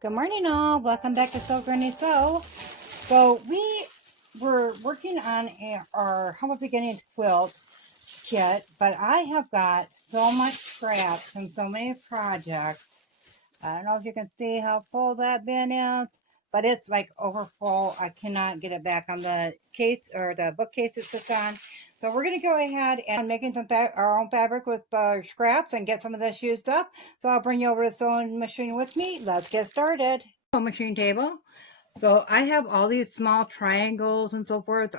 Good morning, all. Welcome back to Sew Granny Sew. So we were working on our Humble Beginnings quilt kit, but I have got so much scraps from so many projects. I don't know if you can see how full that bin is, but it's like over full. I cannot get it back on the case or the bookcase it sits on. So we're going to go ahead and making some our own fabric with scraps and get some of this used up. So I'll bring you over to the sewing machine with me. Let's get started. Sewing machine table. So I have all these small triangles and so forth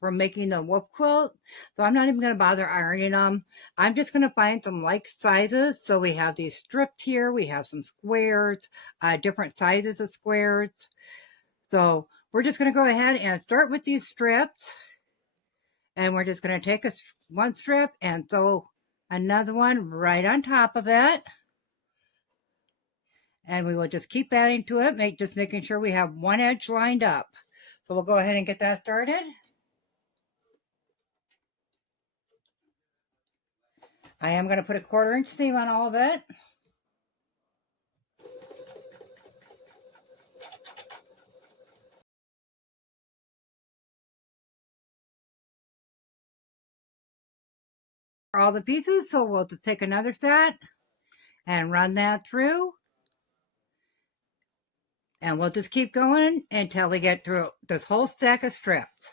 for making the wolf quilt. So I'm not even going to bother ironing them. I'm just going to find some like sizes. So we have these strips here. We have some squares, different sizes of squares. So we're just going to go ahead and start with these strips. And we're just going to take one strip and sew another one right on top of it. And we will just keep adding to it, just making sure we have one edge lined up. So we'll go ahead and get that started. I am going to put a 1/4 inch seam on all of it. For all the pieces, so we'll just take another set and run that through. And we'll just keep going until we get through this whole stack of strips.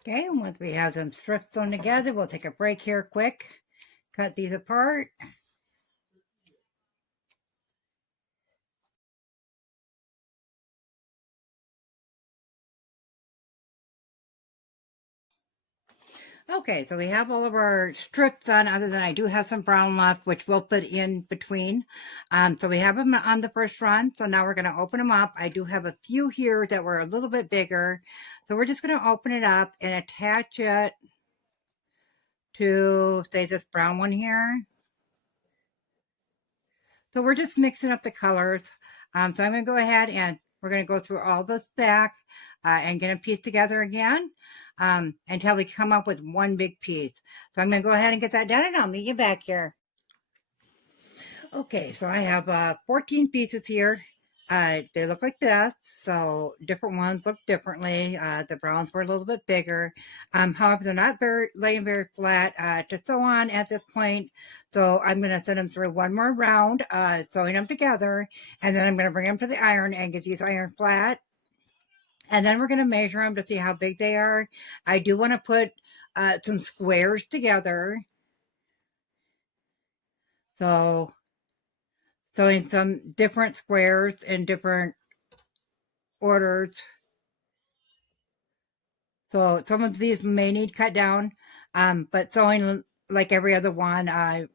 Okay, and once we have them strips sewn together, we'll take a break here quick, cut these apart. Okay, so we have all of our strips done, other than I do have some brown left, which we'll put in between. So we have them on the first run. So now we're going to open them up. I do have a few here that were a little bit bigger. So we're just going to open it up and attach it to, say, this brown one here. So we're just mixing up the colors. So I'm going to go ahead and we're going to go through all the stack and get them pieced together again until we come up with one big piece. So I'm going to go ahead and get that done, and I'll meet you back here. Okay, so I have 14 pieces here. They look like this, so different ones look differently. The browns were a little bit bigger. However, they're not laying very flat to sew on at this point. So I'm going to send them through one more round, sewing them together, and then I'm going to bring them to the iron and get these iron flat. And then we're going to measure them to see how big they are. I do want to put some squares together. So in some different squares in different orders. So some of these may need cut down, but sewing like every other one,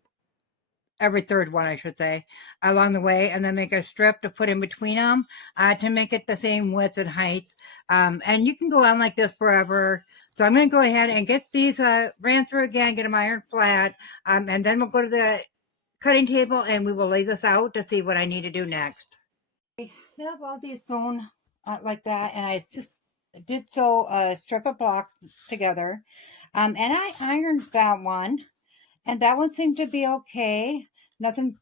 every third one, I should say, along the way, and then make a strip to put in between them to make it the same width and height. And you can go on like this forever. So I'm going to go ahead and get these ran through again, get them ironed flat, and then we'll go to the cutting table and we will lay this out to see what I need to do next. I have all these sewn like that, and I just did sew a strip of blocks together, and I ironed that one, and that one seemed to be okay. Nothing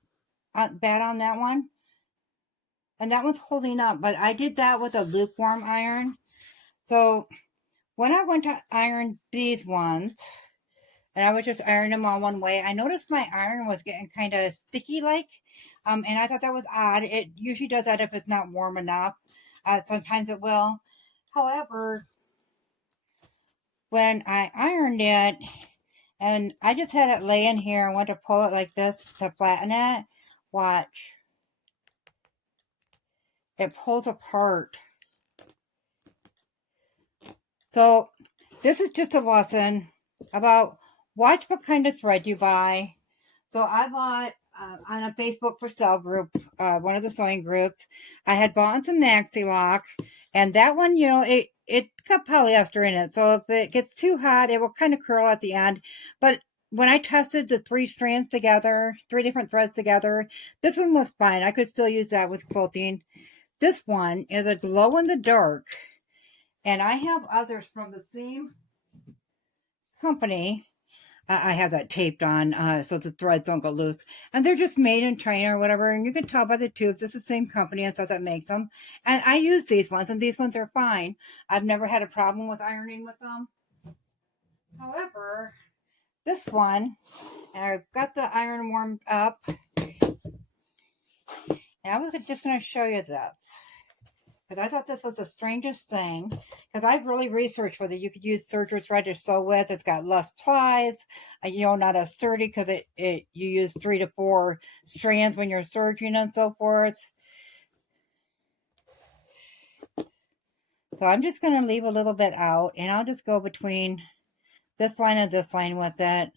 bad on that one, and that one's holding up, but I did that with a lukewarm iron. So when I went to iron these ones, and I was just ironing them all one way, I noticed my iron was getting kind of sticky like, and I thought that was odd. It usually does that if it's not warm enough. Sometimes it will. However, when I ironed it, and I just had it lay in here and went to pull it like this to flatten it, watch. It pulls apart. So this is just a lesson about watch what kind of thread you buy. So I bought on a Facebook for sale group, one of the sewing groups, I had bought some Maxi Lock, and that one, you know, it got polyester in it. So if it gets too hot, it will kind of curl at the end. But when I tested the 3 strands together, 3 different threads together, this one was fine. I could still use that with quilting. This one is a glow in the dark, and I have others from the same company. I have that taped on so the threads don't go loose. And they're just made in China or whatever. And you can tell by the tubes, it's the same company and stuff that makes them. And I use these ones, and these ones are fine. I've never had a problem with ironing with them. However, this one, and I've got the iron warmed up. And I was just going to show you this. Because I thought this was the strangest thing. Because I've really researched whether you could use serger thread to sew with. It's got less plies, not as sturdy because you use 3 to 4 strands when you're serging and so forth. So I'm just going to leave a little bit out, and I'll just go between this line and this line with it.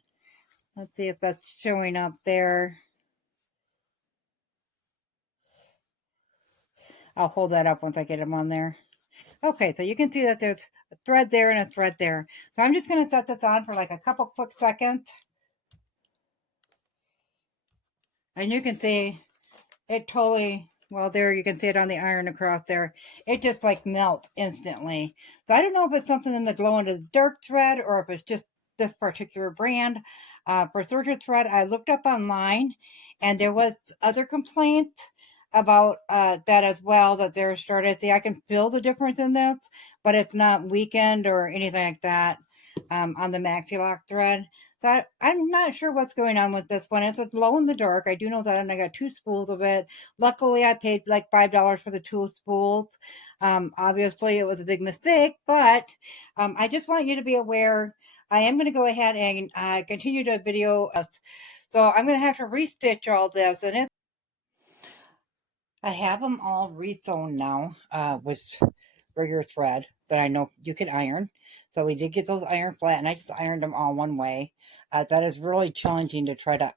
Let's see if that's showing up there. I'll hold that up once I get them on there. Okay, so you can see that there's a thread there and a thread there. So I'm just going to set this on for like a couple quick seconds. And you can see it totally, well, there you can see it on the iron across there. It just like melts instantly. So I don't know if it's something in the glow in the dark thread or if it's just this particular brand. For serger thread, I looked up online and there was other complaints about that as well, that they're started. See, I can feel the difference in this, but it's not weakened or anything like that on the Maxi Lock thread. So I'm not sure what's going on with this one. It's a glow in the dark. I do know that, and I got 2 spools of it. Luckily, I paid like $5 for the 2 spools. Obviously, it was a big mistake, but I just want you to be aware. I am going to go ahead and continue to video. So I'm going to have to restitch all this, and I have them all resewn now with regular thread that I know you can iron. So we did get those iron flat, and I just ironed them all one way. That is really challenging to try to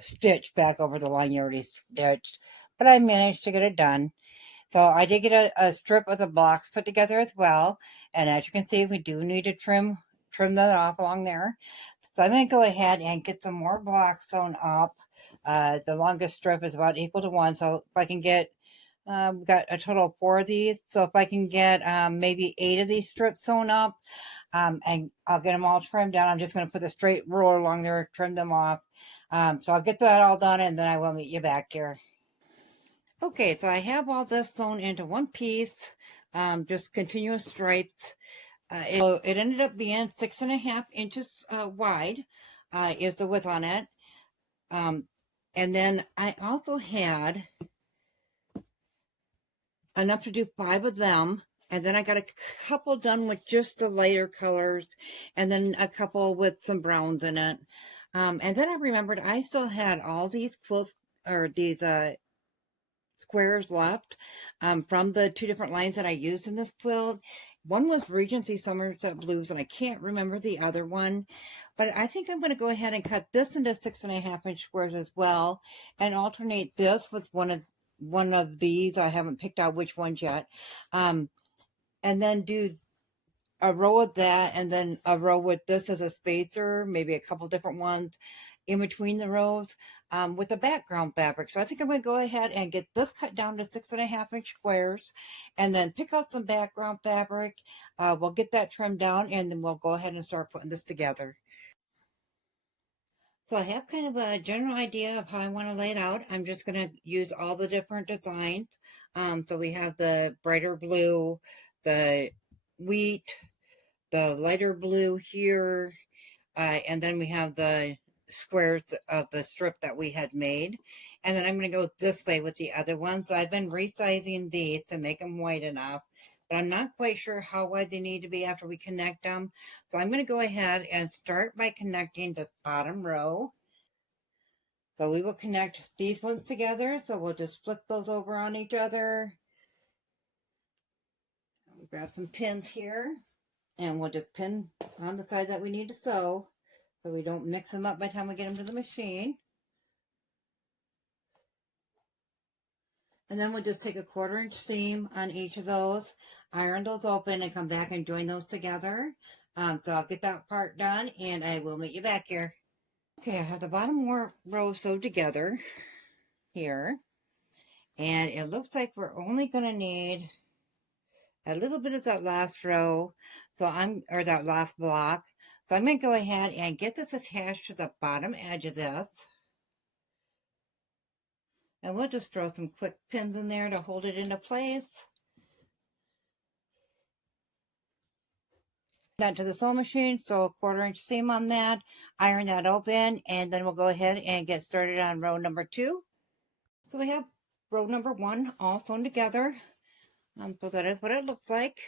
stitch back over the line you already stitched, but I managed to get it done. So I did get a strip of the blocks put together as well, and as you can see, we do need to trim that off along there. So I'm going to go ahead and get some more blocks sewn up. The longest strip is about equal to 1, so if I can get, we've got a total of 4 of these, so if I can get maybe 8 of these strips sewn up, and I'll get them all trimmed down. I'm just going to put a straight ruler along there, trim them off. So I'll get that all done, and then I will meet you back here. Okay, so I have all this sewn into one piece, just continuous stripes. It ended up being 6.5 inches wide is the width on it. And then I also had enough to do 5 of them. And then I got a couple done with just the lighter colors, and then a couple with some browns in it. And then I remembered I still had all these quilts, or these squares left from the 2 different lines that I used in this quilt. One was Regency Somerset Blues, and I can't remember the other one. But I think I'm going to go ahead and cut this into 6.5 inch squares as well, and alternate this with one of these. I haven't picked out which ones yet. And then do a row of that, and then a row with this as a spacer, maybe a couple different ones in between the rows with the background fabric. So I think I'm going to go ahead and get this cut down to 6.5 inch squares, and then pick out some background fabric. We'll get that trimmed down, and then we'll go ahead and start putting this together. So I have kind of a general idea of how I want to lay it out. I'm just going to use all the different designs. So we have the brighter blue, the wheat, the lighter blue here, and then we have the squares of the strip that we had made. And then I'm going to go this way with the other ones. So I've been resizing these to make them wide enough, but I'm not quite sure how wide they need to be after we connect them. So I'm going to go ahead and start by connecting this bottom row. So we will connect these ones together. So we'll just flip those over on each other. We'll grab some pins here, and we'll just pin on the side that we need to sew, so we don't mix them up by the time we get them to the machine. And then we'll just take a 1/4 inch seam on each of those, iron those open, and come back and join those together. So I'll get that part done, and I will meet you back here. Okay, I have the bottom row sewed together here. And it looks like we're only going to need a little bit of that last row, or that last block. So I'm going to go ahead and get this attached to the bottom edge of this. And we'll just throw some quick pins in there to hold it into place. That to the sewing machine, so a 1/4 inch seam on that, iron that open, and then we'll go ahead and get started on row number 2. So we have row number 1 all sewn together. So that is what it looks like.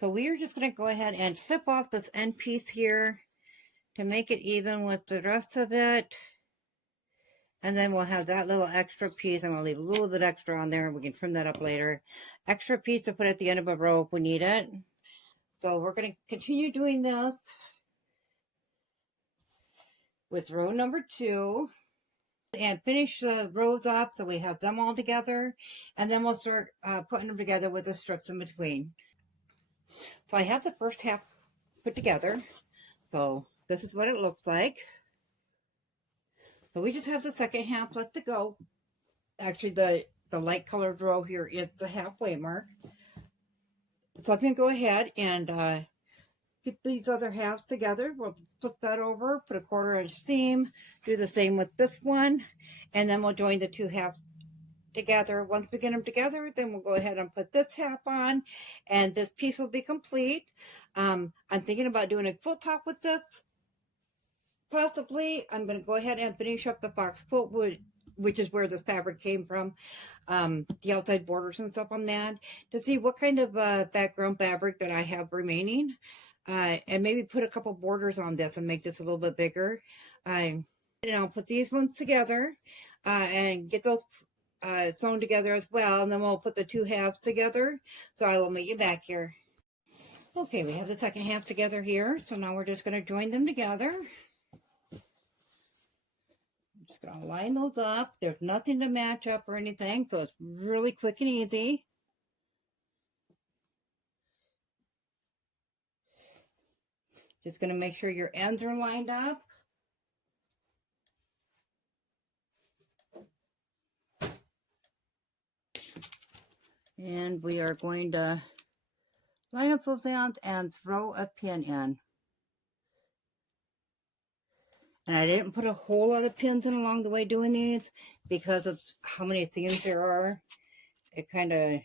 So we are just going to go ahead and clip off this end piece here to make it even with the rest of it. And then we'll have that little extra piece. I'm going to leave a little bit extra on there. We can trim that up later. Extra piece to put at the end of a row if we need it. So we're going to continue doing this with row number 2 and finish the rows up so we have them all together. And then we'll start putting them together with the strips in between. So I have the first half put together. So this is what it looks like. So we just have the second half left to go. Actually, the light colored row here is the halfway mark. So I'm going to go ahead and get these other halves together. We'll flip that over, put a 1/4 inch seam, do the same with this one, and then we'll join the two halves together. Once we get them together, then we'll go ahead and put this half on, and this piece will be complete. I'm thinking about doing a quilt top with this. Possibly, I'm going to go ahead and finish up the fox quilt, which is where this fabric came from, the outside borders and stuff on that, to see what kind of background fabric that I have remaining, and maybe put a couple borders on this and make this a little bit bigger. And I'll put these ones together and get those sewn together as well, and then we'll put the two halves together. So I will meet you back here. Okay, we have the second half together here, so now we're just going to join them together. Just gonna line those up. There's nothing to match up or anything, so it's really quick and easy. Just gonna make sure your ends are lined up. And we are going to line up those ends and throw a pin in. And I didn't put a whole lot of pins in along the way doing these because of how many seams there are. It kind of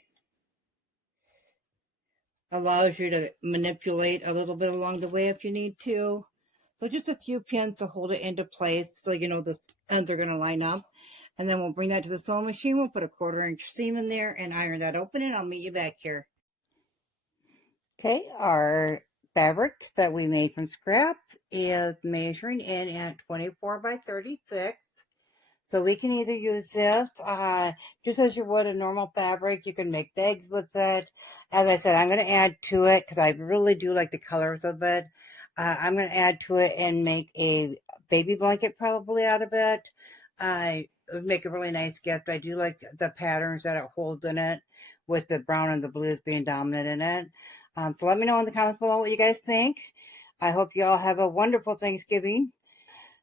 allows you to manipulate a little bit along the way if you need to. So just a few pins to hold it into place so you know the ends are going to line up. And then we'll bring that to the sewing machine. We'll put a 1/4 inch seam in there and iron that open, and I'll meet you back here. Okay, our fabric that we made from scrap is measuring in at 24 by 36. So we can either use this just as you would a normal fabric. You can make bags with it. As I said, I'm going to add to it because I really do like the colors of it. I'm going to add to it and make a baby blanket probably out of it. It would make a really nice gift. I do like the patterns that it holds in it, with the brown and the blues being dominant in it. So let me know in the comments below what you guys think. I hope you all have a wonderful Thanksgiving.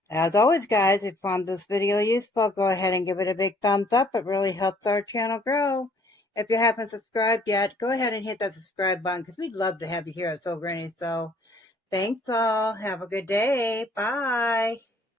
As always, guys, if you found this video useful, go ahead and give it a big thumbs up. It really helps our channel grow. If you haven't subscribed yet, go ahead and hit that subscribe button because we'd love to have you here at Sew Granny. So thanks all. Have a good day. Bye.